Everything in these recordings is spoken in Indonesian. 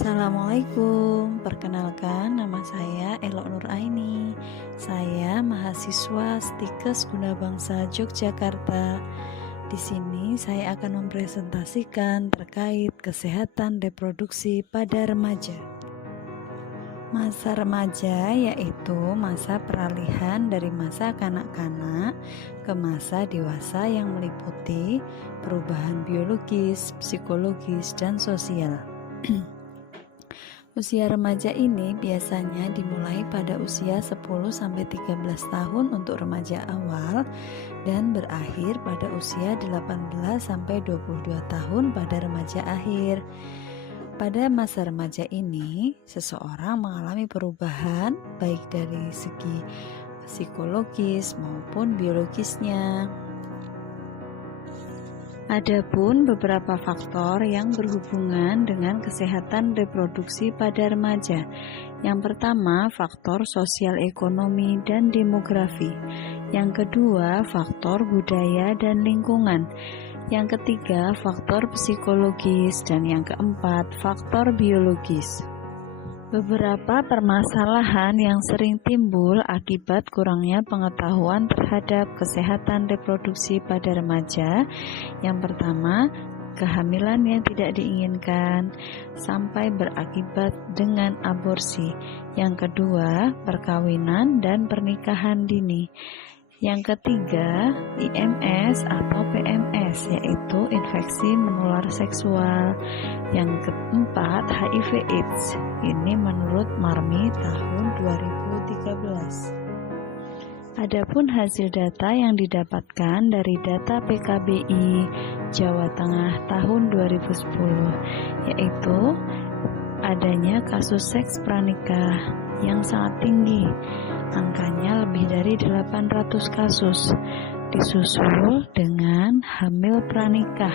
Assalamualaikum, perkenalkan nama saya Elok Nuraini. Saya mahasiswa Stikes Gunabangsa Yogyakarta. Di sini saya akan mempresentasikan terkait kesehatan reproduksi pada remaja. Masa remaja yaitu masa peralihan dari masa kanak-kanak ke masa dewasa yang meliputi perubahan biologis, psikologis, dan sosial. Usia remaja ini biasanya dimulai pada usia 10-13 tahun untuk remaja awal dan berakhir pada usia 18-22 tahun pada remaja akhir. Pada masa remaja ini, seseorang mengalami perubahan baik dari segi psikologis maupun biologisnya. Adapun beberapa faktor yang berhubungan dengan kesehatan reproduksi pada remaja. Yang pertama, faktor sosial ekonomi dan demografi. Yang kedua, faktor budaya dan lingkungan. Yang ketiga, faktor psikologis, dan yang keempat, faktor biologis. Beberapa permasalahan yang sering timbul akibat kurangnya pengetahuan terhadap kesehatan reproduksi pada remaja. Yang pertama, kehamilan yang tidak diinginkan sampai berakibat dengan aborsi. Yang kedua, perkawinan dan pernikahan dini. Yang ketiga, IMS atau PMS, yaitu infeksi menular seksual. Yang keempat, HIV/AIDS. Ini menurut Marmi tahun 2013. Adapun hasil data yang didapatkan dari data PKBI Jawa Tengah tahun 2010, yaitu adanya kasus seks pranikah yang sangat tinggi. Angkanya lebih dari 800 kasus, disusul dengan hamil pranikah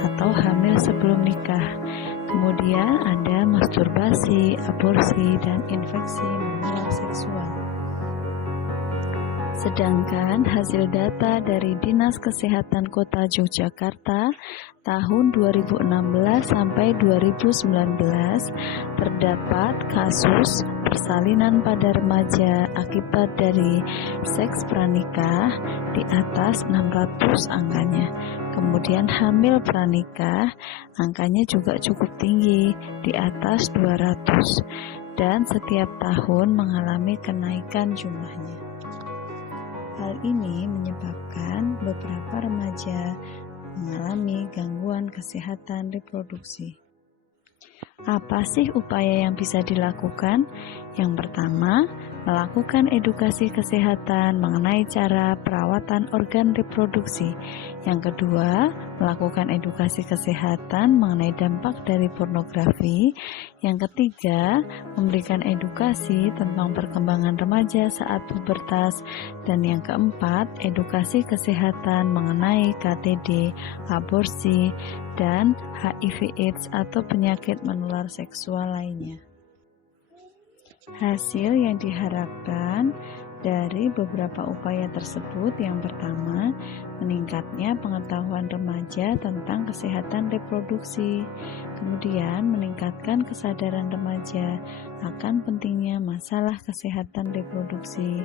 atau hamil sebelum nikah. Kemudian ada masturbasi, aborsi, dan infeksi menular seksual. Sedangkan hasil data dari Dinas Kesehatan Kota Yogyakarta tahun 2016 sampai 2019 terdapat kasus persalinan pada remaja akibat dari seks pranikah di atas 600 angkanya. Kemudian hamil pranikah angkanya juga cukup tinggi di atas 200 dan setiap tahun mengalami kenaikan jumlahnya. Hal ini menyebabkan beberapa remaja mengalami gangguan kesehatan reproduksi. Apa sih upaya yang bisa dilakukan? Yang pertama, melakukan edukasi kesehatan mengenai cara perawatan organ reproduksi. Yang kedua, melakukan edukasi kesehatan mengenai dampak dari pornografi. Yang ketiga, memberikan edukasi tentang perkembangan remaja saat pubertas. Dan yang keempat, edukasi kesehatan mengenai KTD, aborsi, dan HIV/AIDS atau penyakit menular seksual lainnya. Hasil yang diharapkan dari beberapa upaya tersebut, yang pertama, meningkatnya pengetahuan remaja tentang kesehatan reproduksi. Kemudian, meningkatkan kesadaran remaja akan pentingnya masalah kesehatan reproduksi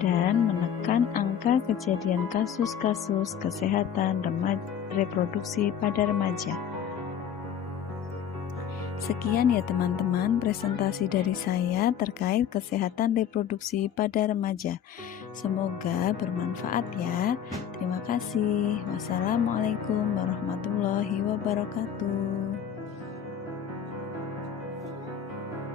dan menekan angka kejadian kasus-kasus kesehatan reproduksi pada remaja. Sekian ya teman-teman presentasi dari saya terkait kesehatan reproduksi pada remaja. Semoga bermanfaat ya. Terima kasih. Wassalamualaikum warahmatullahi wabarakatuh.